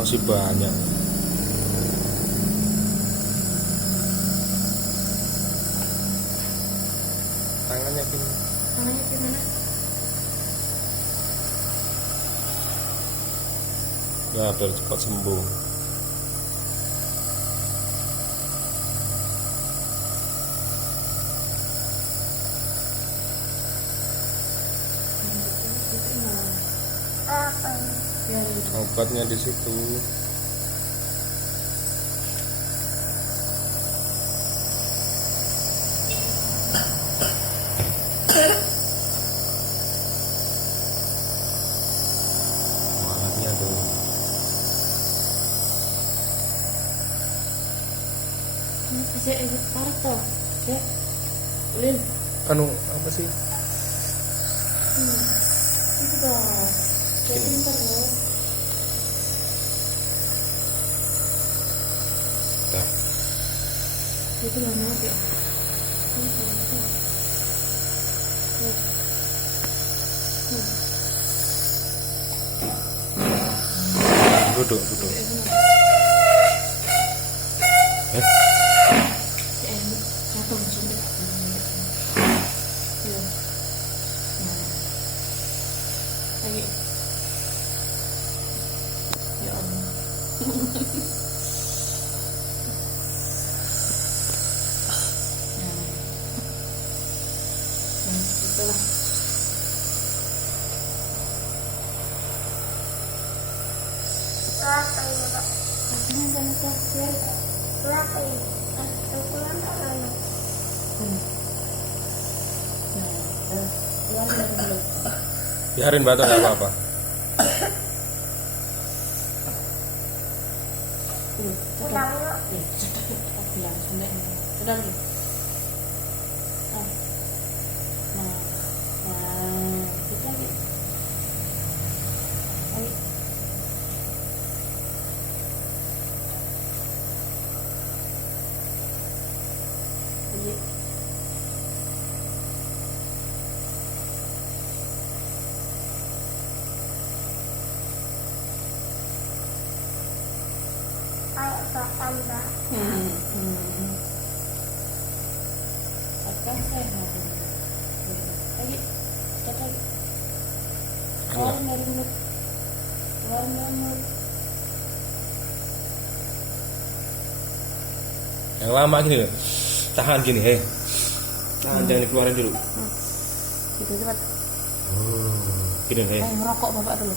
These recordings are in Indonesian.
Masih banyak. Tangannya gini. Tangannya gimana? Ya biar cepat sembuh. Obatnya di situ. Malamnya tuh. Tarik toh, Dek. Ulin. Anu apa sih? Itu dong. Dek, pintar loh. Dah. Itu mana, Dek? Duduk. Jatuh sini. Lagi. Ya Allah. Itulah. Berapa ini, Pak? Ini jangan sakit. Berapa ini? Ukuran apa? Keluar dari mulut. Biarin Bata, nggak apa-apa. Udah yuk. Sudah bilang sudah ini. Sudah nih. Kita lagi. Ayo. Ayo. Kayak tambah. Akan sehat. Lagi. Cepat lagi. Keluar dari mulut. Keluar dari mulut. Yang lama gini loh. Tahan gini, hei. Tahan, jangan dikeluarin dulu. Gitu cepat. Gini, hei. Merokok bapak dulu.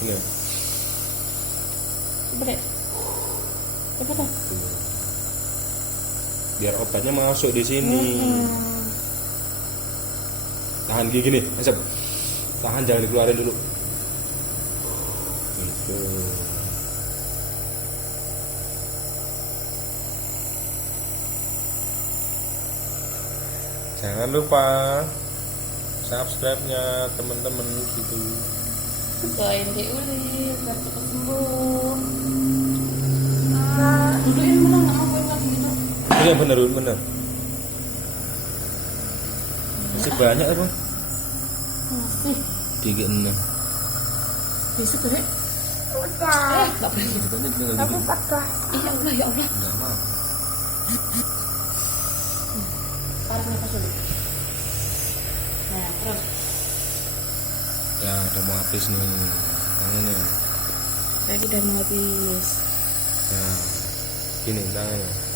Gini. Coba deh. Coba deh. Biar obatnya masuk di sini. Tahan gini, Asep. Tahan, jangan dikeluarin dulu. Gitu. Jangan lupa subscribe-nya teman-teman gitu. Doain Dek Uli biar cepat sembuh. Dudukin bener nggak mau lagi gitu. Iya bener. Masih banyak apa? Masih. 36. Besok Dek. Udah. Nggak boleh gitu. Tapi pakai. Ya Allah ya Allah. Enggak mau. Tarik nafas dulu. Nah terus. Ya udah mau habis nih. Tangannya. Lagi udah mau habis. Nah, gini tangannya.